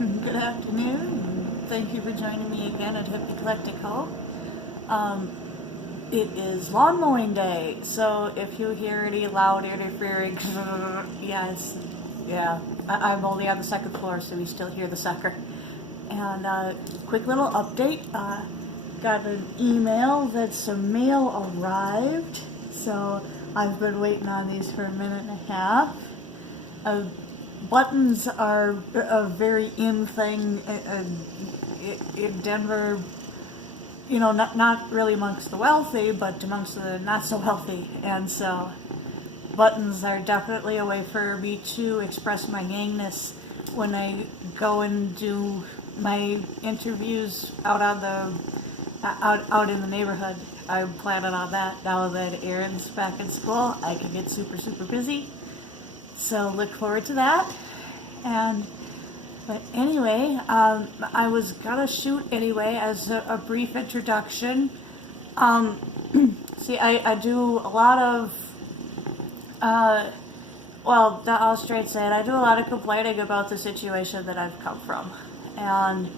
Good afternoon. Thank you for joining me again at Hip Eclectic Hope. It is lawn mowing day, so if you hear any loud interfering, I'm only on the second floor, so we still hear the sucker. And quick little update. Got an email that some mail arrived, so I've been waiting on these for a minute and a half. Buttons are a very in thing in Denver, not really amongst the wealthy, but amongst the not so wealthy. And so buttons are definitely a way for me to express my yangness when I go and do my interviews out in the neighborhood. I'm planning on that now that Aaron's back in school. I can get super busy. So look forward to that. But anyway, I was gonna shoot anyway as a brief introduction. See, I do a lot of, I'll straight say it, I do a lot of complaining about the situation that I've come from. And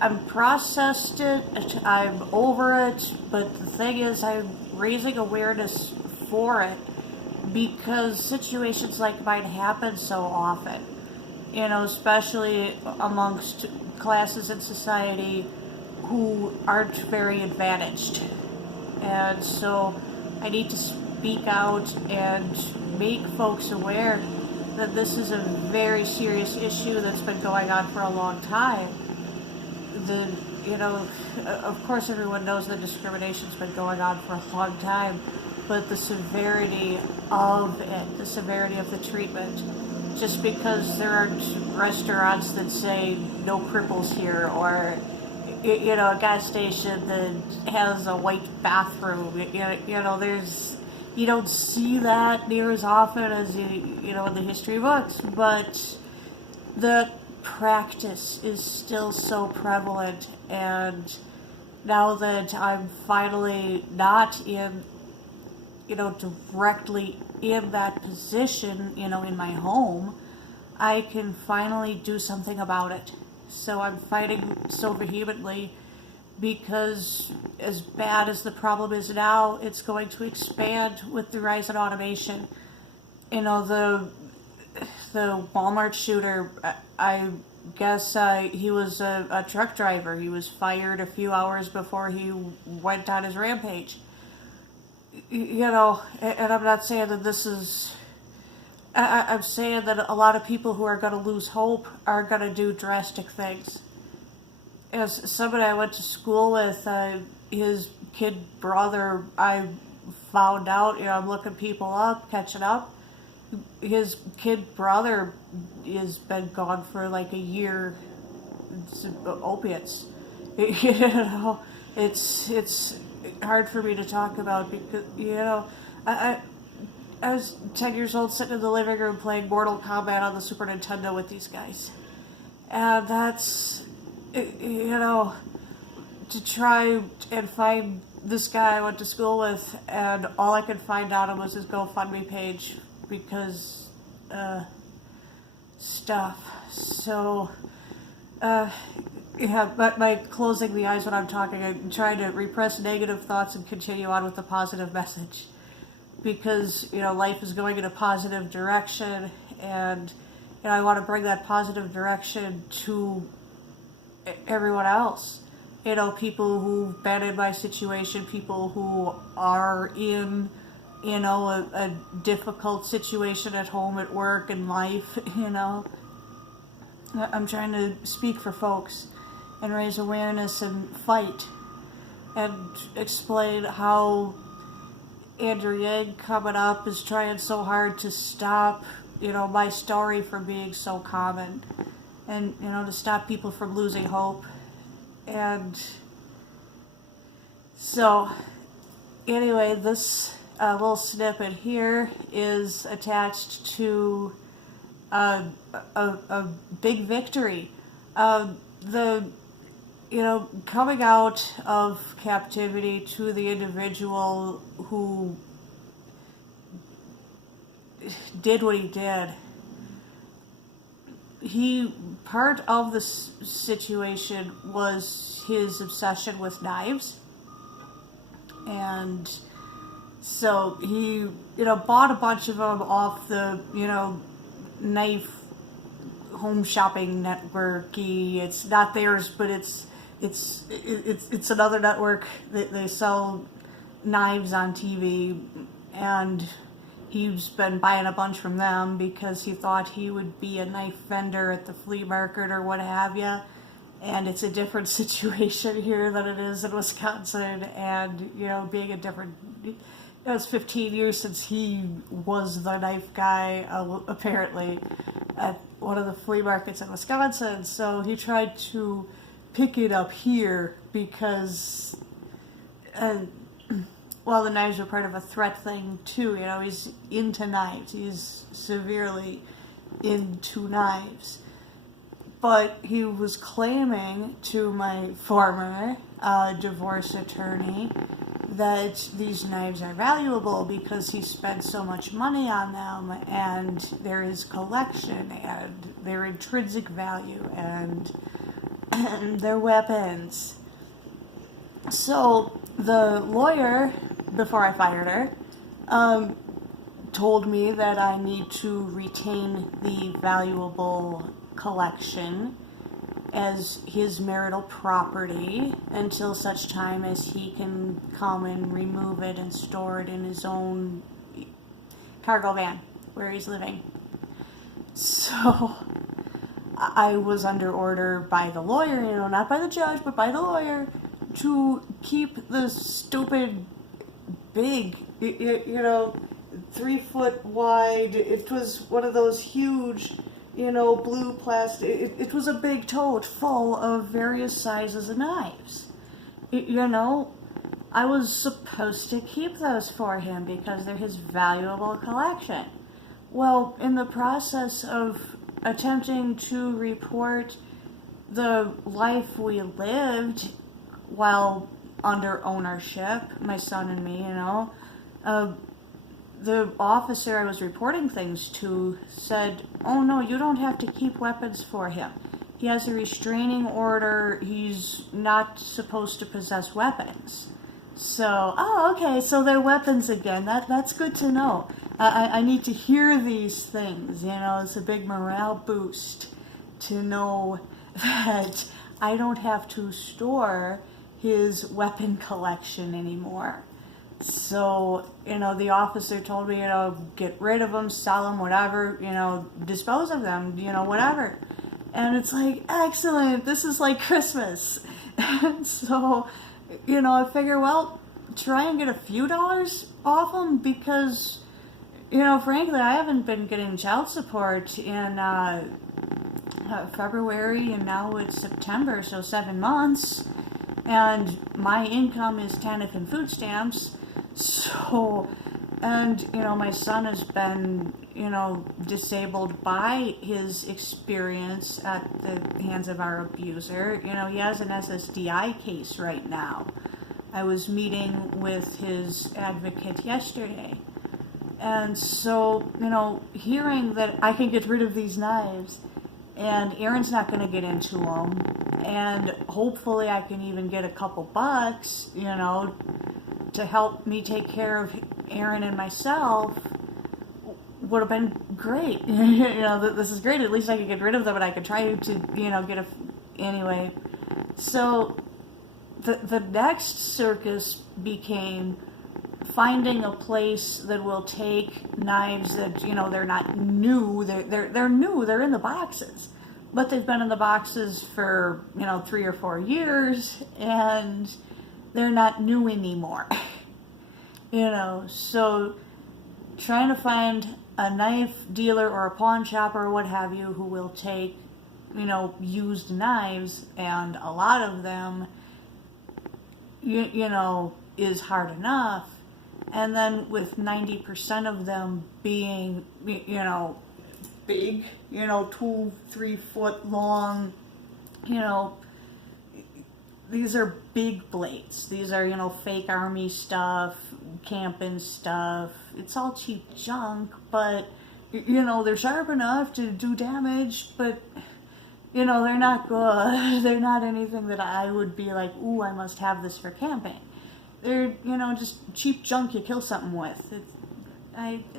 I'm processed it, I'm over it, but the thing is I'm raising awareness for it, because situations like mine happen so often, especially amongst classes in society who aren't very advantaged. And so I need to speak out and make folks aware that this is a very serious issue that's been going on for a long time. Of course everyone knows that discrimination's been going on for a long time, but the severity of it, the severity of the treatment, just because there aren't restaurants that say no cripples here, or a gas station that has a white bathroom, you don't see that near as often as in the history books, but the practice is still so prevalent. And now that I'm finally not in directly in that position, in my home, I can finally do something about it. So I'm fighting so vehemently, because as bad as the problem is now, it's going to expand with the rise in automation. The Walmart shooter, I guess he was a truck driver. He was fired a few hours before he went on his rampage. And I'm not saying that this is, I'm saying that a lot of people who are going to lose hope are going to do drastic things. As somebody I went to school with, his kid brother, I found out, I'm looking people up, catching up. His kid brother has been gone for like a year. It's opiates. It's hard for me to talk about, because I was 10 years old sitting in the living room playing Mortal Kombat on the Super Nintendo with these guys, and that's to try and find this guy I went to school with, and all I could find out was his GoFundMe page, because stuff. So but by closing the eyes when I'm talking, I'm trying to repress negative thoughts and continue on with the positive message, because life is going in a positive direction, and I want to bring that positive direction to everyone else. People who've been in my situation, people who are in a difficult situation at home, at work, in life. I'm trying to speak for folks and raise awareness and fight, and explain how Andrew Yang coming up is trying so hard to stop, my story from being so common, and, to stop people from losing hope. And so, anyway, this little snippet here is attached to a big victory. Coming out of captivity to the individual who did what he did, part of the situation was his obsession with knives. And so he, bought a bunch of them off the, knife home shopping networky. It's not theirs, but it's another network that they sell knives on TV, and he's been buying a bunch from them because he thought he would be a knife vendor at the flea market or what have you. And it's a different situation here than it is in Wisconsin, and being a different. It's 15 years since he was the knife guy, apparently, at one of the flea markets in Wisconsin. So he tried to pick it up here because, the knives were part of a threat thing too. He's into knives. He's severely into knives. But he was claiming to my former divorce attorney that these knives are valuable because he spent so much money on them, and there is collection, and their intrinsic value, and their weapons. So the lawyer, before I fired her, told me that I need to retain the valuable collection as his marital property until such time as he can come and remove it and store it in his own cargo van where he's living. So I was under order by the lawyer, not by the judge, but by the lawyer, to keep the stupid big, 3 foot wide. It was one of those huge, blue plastic. It was a big tote full of various sizes of knives. I was supposed to keep those for him because they're his valuable collection. Well, in the process of attempting to report the life we lived while under ownership, my son and me, the officer I was reporting things to said, "Oh no, you don't have to keep weapons for him. He has a restraining order. He's not supposed to possess weapons." So, okay, so they're weapons again. That's good to know. I need to hear these things, it's a big morale boost to know that I don't have to store his weapon collection anymore. So, the officer told me, get rid of them, sell them, whatever, dispose of them, whatever. And it's like, excellent, this is like Christmas. And so, I figure, try and get a few dollars off them because, frankly, I haven't been getting child support in February, and now it's September, so 7 months. And my income is TANF and food stamps. So, and, my son has been, disabled by his experience at the hands of our abuser. He has an SSDI case right now. I was meeting with his advocate yesterday. And so, hearing that I can get rid of these knives and Aaron's not going to get into them, and hopefully I can even get a couple bucks, to help me take care of Aaron and myself, would have been great. This is great. At least I could get rid of them, and I could try to, anyway. So the next circus became finding a place that will take knives that, they're not new. They're new. They're in the boxes, but they've been in the boxes for, 3 or 4 years, and they're not new anymore. So trying to find a knife dealer or a pawn shop or what have you who will take, used knives, and a lot of them, is hard enough. And then with 90% of them being, big, 2-3 foot long, these are big blades. These are, fake army stuff, camping stuff. It's all cheap junk, but, you know, they're sharp enough to do damage, but, you know, they're not good. They're not anything that I would be like, ooh, I must have this for camping. They're, you know, just cheap junk you kill something with. It's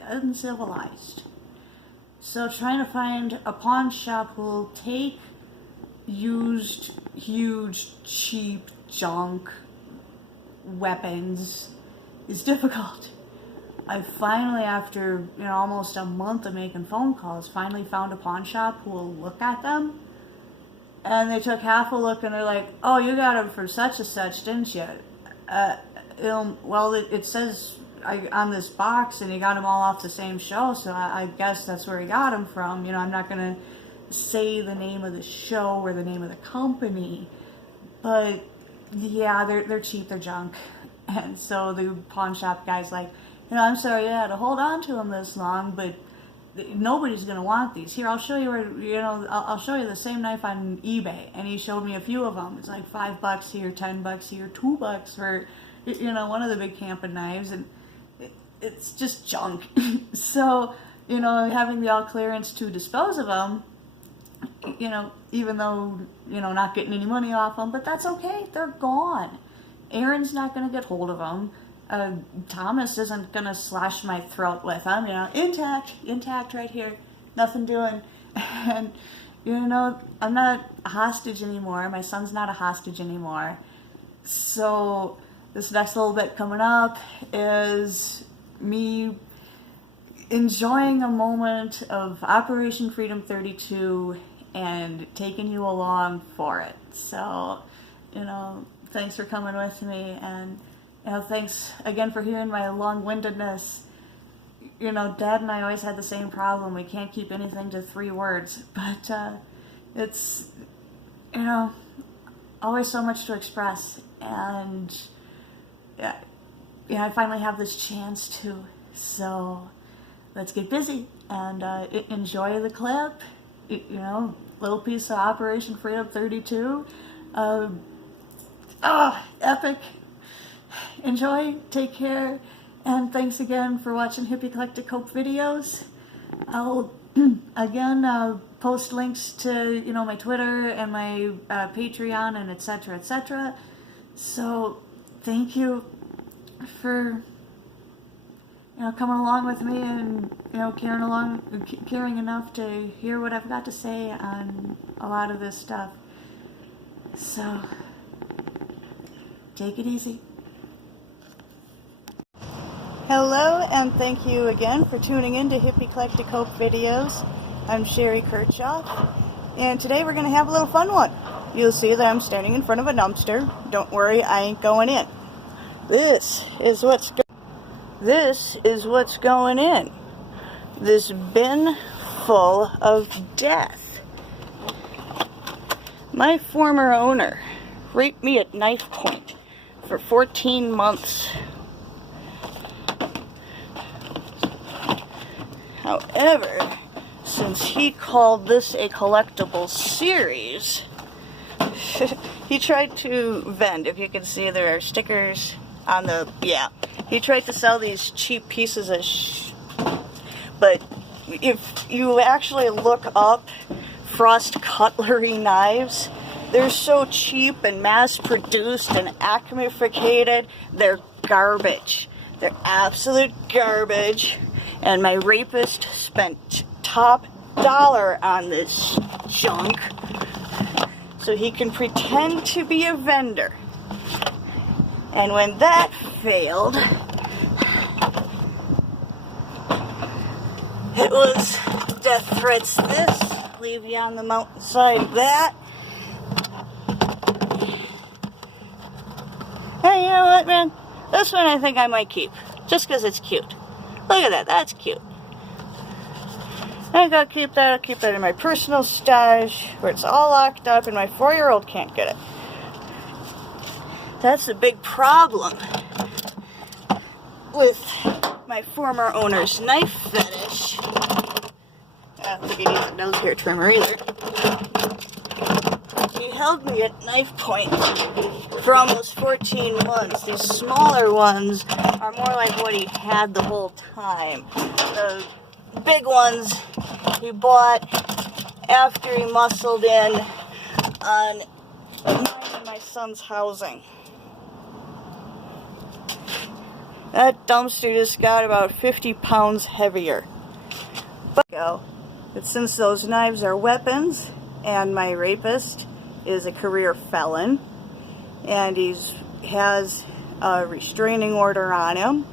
uncivilized. So trying to find a pawn shop who will take used, huge, cheap junk weapons is difficult. I finally, after, you know, almost a month of making phone calls, finally found a pawn shop who will look at them. And they took half a look and they're like, oh, you got them for such and such, didn't you? Well, it says on this box, and he got them all off the same show, so I guess that's where he got them from. You know, I'm not going to say the name of the show or the name of the company, but yeah, they're cheap, they're junk. And so the pawn shop guy's like, you know, I'm sorry you had to hold on to them this long, but nobody's going to want these. Here, I'll show you where, you know, I'll show you the same knife on eBay. And he showed me a few of them. It's like $5 here, $10 here, $2 for, you know, one of the big camping knives. And it's just junk. So, you know, having the all clearance to dispose of them, you know, even though, you know, not getting any money off them, but that's okay. They're gone. Aaron's not going to get hold of them. Thomas isn't going to slash my throat with them, you know, intact right here, nothing doing. And, you know, I'm not a hostage anymore. My son's not a hostage anymore. So this next little bit coming up is me enjoying a moment of Operation Freedom 32 and taking you along for it. So, you know, thanks for coming with me, and you know, thanks again for hearing my long-windedness. You know, Dad and I always had the same problem. We can't keep anything to 3 words. But it's, you know, always so much to express. And yeah, I finally have this chance to. So let's get busy and enjoy the clip. You know, little piece of Operation Freedom 32. Epic. Enjoy, take care, and thanks again for watching Hippie Eclectic Hope videos. I'll again post links to, you know, my Twitter and my Patreon and etc. etc. So thank you for, you know, coming along with me and, you know, caring enough to hear what I've got to say on a lot of this stuff. So take it easy. Hello, and thank you again for tuning in to Hippie Eclectic Hope videos. I'm Sherry Kirchhoff, and today we're going to have a little fun one. You'll see that I'm standing in front of a dumpster. Don't worry, I ain't going in. This is what's going in. This bin full of death. My former owner raped me at knife point for 14 months. However, since he called this a collectible series, he tried to vend. If you can see, there are stickers on the, he tried to sell these cheap pieces of but if you actually look up Frost cutlery knives, they're so cheap and mass-produced and acmeificated, they're garbage. They're absolute garbage. And my rapist spent top dollar on this junk so he can pretend to be a vendor. And when that failed, it was death threats this, leave you on the mountainside that. Hey, you know what, man? This one I think I might keep, just because it's cute. Look at that, that's cute. I gotta keep that. I'll keep that in my personal stash where it's all locked up and my 4-year-old can't get it. That's a big problem with my former owner's knife fetish. I don't think he needs a nose hair trimmer either. He held me at knife point for almost 14 months. These smaller ones are more like what he had the whole time. The big ones he bought after he muscled in on mine and my son's housing. That dumpster just got about 50 pounds heavier. But since those knives are weapons, and my rapist is a career felon, and has a restraining order on him,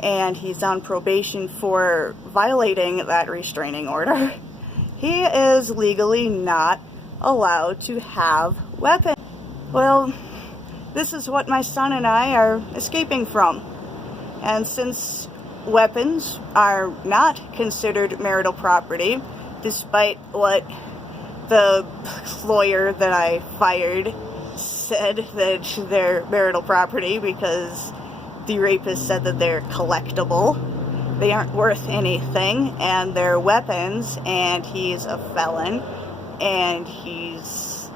and he's on probation for violating that restraining order, he is legally not allowed to have weapons. Well, this is what my son and I are escaping from. And since weapons are not considered marital property, despite what the lawyer that I fired said that they're marital property because the rapist said that they're collectible, they aren't worth anything, and they're weapons, and he's a felon, and he's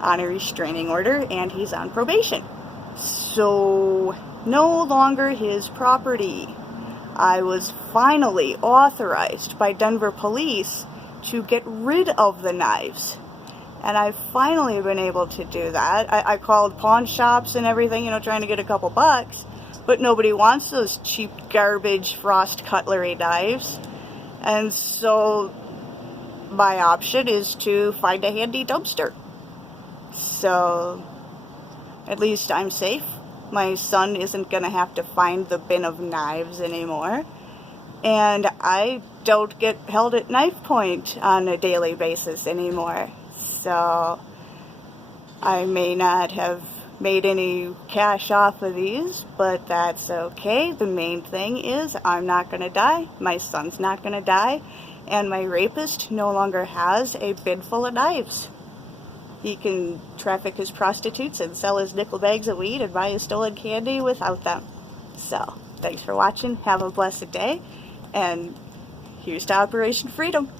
on a restraining order, and he's on probation. So, no longer his property. I was finally authorized by Denver police to get rid of the knives. And I've finally been able to do that. I called pawn shops and everything, trying to get a couple bucks. But nobody wants those cheap garbage frost cutlery knives. And so my option is to find a handy dumpster. So at least I'm safe. My son isn't going to have to find the bin of knives anymore. And I don't get held at knife point on a daily basis anymore. So I may not have made any cash off of these, but that's okay. The main thing is I'm not going to die, my son's not going to die, and my rapist no longer has a bin full of knives. He can traffic his prostitutes and sell his nickel bags of weed and buy his stolen candy without them. So, thanks for watching. Have a blessed day. And here's to Operation Freedom.